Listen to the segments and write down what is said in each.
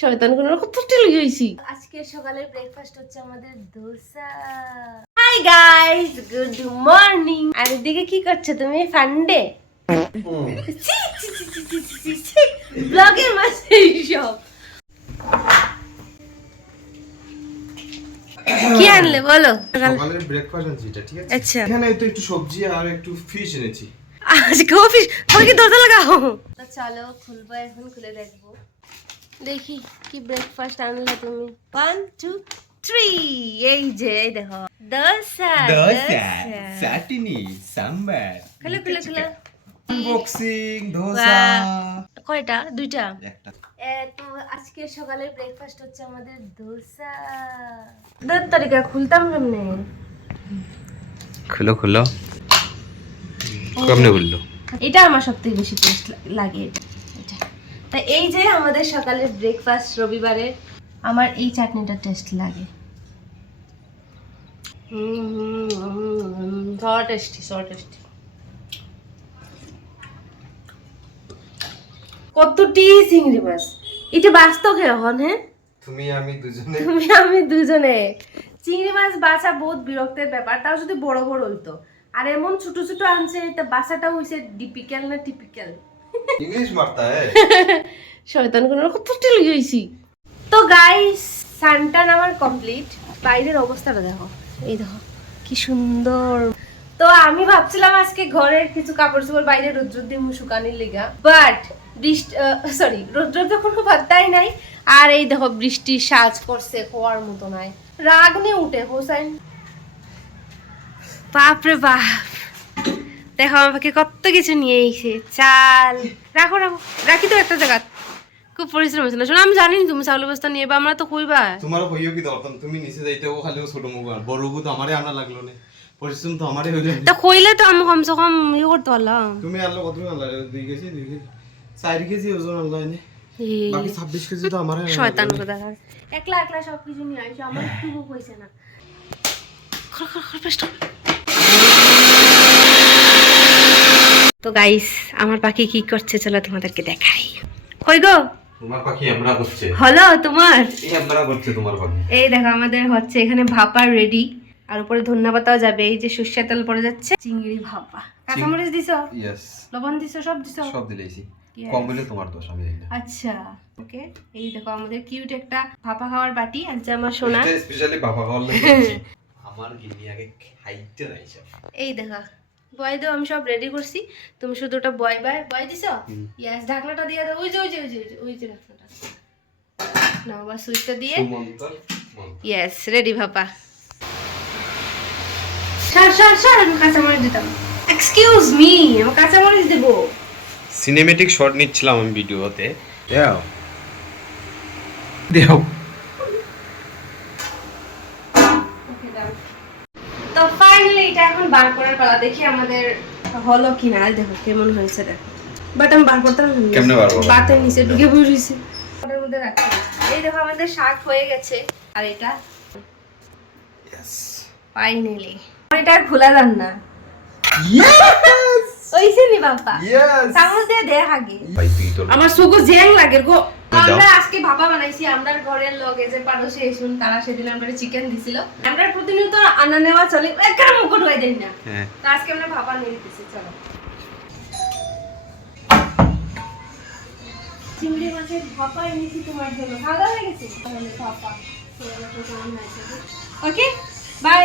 শয়তান কোন কত টেলি হইছি। আজকে সকালের ব্রেকফাস্ট হচ্ছে আমাদের dosa. Hi guys, good morning. আর এদিকে কি করছো তুমি? ফান্ডে ব্লগের মাঝে সব কি আনলে বলো? সকালের ব্রেকফাস্ট আছে এটা, ঠিক আছে? আচ্ছা, এখানে তো একটু সবজি আর একটু ফিশ এনেছি। আজকে অফিস তোমাকে দোসা লাগাও। তো চলো খুলবো, এখন খুলে দেখবো। দেখি কি ব্রেকফাস্ট আনলে তুমি। 1 2 3, এই যে এই দেখো দোসা। চাটনি, সাম্বার। খুলে খুলে খুলে আনবক্সিং দোসা। কয়টা? দুইটা। একটা। তো আজকে সকালের ব্রেকফাস্ট হচ্ছে আমাদের দোসা। 10 তারিখে খুলতাম কেমনে? খুলো খুলো। কেমনে খুললো? এটা আমার সবথেকে বেশি টেস্ট লাগে এটা। তা এই যে আমাদের সকালের ব্রেকফাস্ট রবিবারের, আমার এই চাটনিটা টেস্ট লাগে। টেস্টি। কতটি চিংড়ি মাছ এটা বাঁচতো এখন? হ্যাঁ, তুমি আমি দুজনে চিংড়ি মাছ বাছা বহুত বিরক্তের ব্যাপার। তাও যদি বড় বড় হইতো, আর এমন ছোট ছোট আনছে, তা বাসাটা হইছে ডিপিক্যাল না টিপিক্যাল? ইংলিশ মারতা হ্যায়। শয়তান কোন কত টেলি হইছি। তো গাইস, সানটান আমার কমপ্লিট। বাইরের অবস্থাটা দেখো, এই দেখো কি সুন্দর। তো আমি ভাবছিলাম আজকে ঘরের কিছু কাপড় চোপড় বাইরে রোদ্র দিয়ে শুকানির লিগা, বাট রোদ্র তো কোনো পাত্তাই নাই। আর এই দেখো বৃষ্টি সাজ করছে, হওয়ার মতো নাই। রাগ নিয়ে উঠে হোসাইন, বাপরে বাপ। দেখো আমাকে কত কিছু নিয়ে এসে, চাল রাখো রাখি তো একটা জায়গা। খুব পরিশ্রম হয়েছে না? শোনো, আমি জানি তুমি চাউল বস্তা নিয়ে বা আমরা তো কইবা তোমার হইও কি দরকার? তুমি নিচে যাইতেও খালি ছোট মুখ আর বড় মুখ তো আমারে আনা লাগলো না। পরিশ্রম তো আমারে হইলো। তা কইলে তো আমি কমসে কম ইয়ে করতে পারলাম। তুমি আনলো কত আনলা? 2 কেজি 4 কেজি ওজন আনলা এনে। বাকি 26 কেজি তো আমারে আনা। শয়তান কথা। একলা সবকিছু নিয়ে আইছো, আমার একটু কইছে না। তো গাইস, আমার পাখি কি করছে চলো তোমাদেরকে দেখাই। কই গো তোমার পাখি আমরা করছে। হলো তোমার? এই আমরা করছে তোমার পাখি। এই দেখো আমাদের হচ্ছে এখানে ভাপা রেডি। আর উপরে ধন্যবাদও যাবে। এই যে সরষে তেল পড়ে যাচ্ছে, চিংড়ি ভাপা। কাঁচামরিচ দিছো? ইয়েস। লবণ দিছো? সব দিছো? সব দিলেইছি। কম হলে তোমার দোষ, আমি জানি না। আচ্ছা, ওকে। এই দেখো আমাদের কিউট একটা ভাপা খাওয়ার বাটি আছে আমার সোনা। এটা স্পেশালি ভাপা খাওয়ার লাগে। আমার গিন্নি আগে খাইতে রাইছে। এই দেখো বয় দাও, আমি সব রেডি করছি। তুমি শুধু ওটা বয় দিছো? ইয়েস, ঢাকনাটা দিয়ে দাও। ওই যে ঢাকনাটা নাও, বাস সুইচটা দিয়ে। ইয়েস, রেডি ভাপা। সার আমি কাঁচামরিচ দিতাম। এক্সকিউজ মি, আমি কাঁচামরিচ দেবো। সিনেমেটিক শট নিচ্ছিলাম আমি ভিডিওতে। দাও তো ফাইনালি এটা এখন বার করার পালা। দেখি আমাদের হলো কিনা। দেখো কেমন হয়েছে দেখো। বাট আমি বার করতে পারলাম না। কেমনে বার করব? বাতের নিচে ঢুকে বসেছি। ওটার মধ্যে রাখছি। এই দেখো আমাদের শাক হয়ে গেছে। আর এটা ইয়েস, ফাইনালি এটা আর খোলা যান না। ইয়েস ওইছে নি বাবা। ইয়েস। চামচ দিয়ে দেখ আগে। ভাই তুই তো আমার সুগো জেং লাগে গো। দাও। আমরা আজকে ভাপা বানাইছি। আমরার ঘরের লগে যে পাড়োশে এসুন, তারা সেদিন আমরা চিকেন দিছিল। আমরা প্রতিনিয়ত আনা নেওয়া চলে, একবার মুকুট হয়ে দেন না। হ্যাঁ, তো আজকে আমরা ভাপা নিয়ে দিতেছি। চলো, চিংড়ি মাছের ভাপা এনেছি তোমার জন্য। খাওয়া দাওয়া হয়ে গেছে? তাহলে ভাপা ওকে, বাই।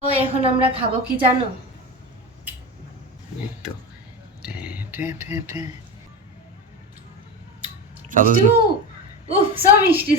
তো এখন আমরা খাবো কি জানো? এই তো উফ, সো মিষ্টি।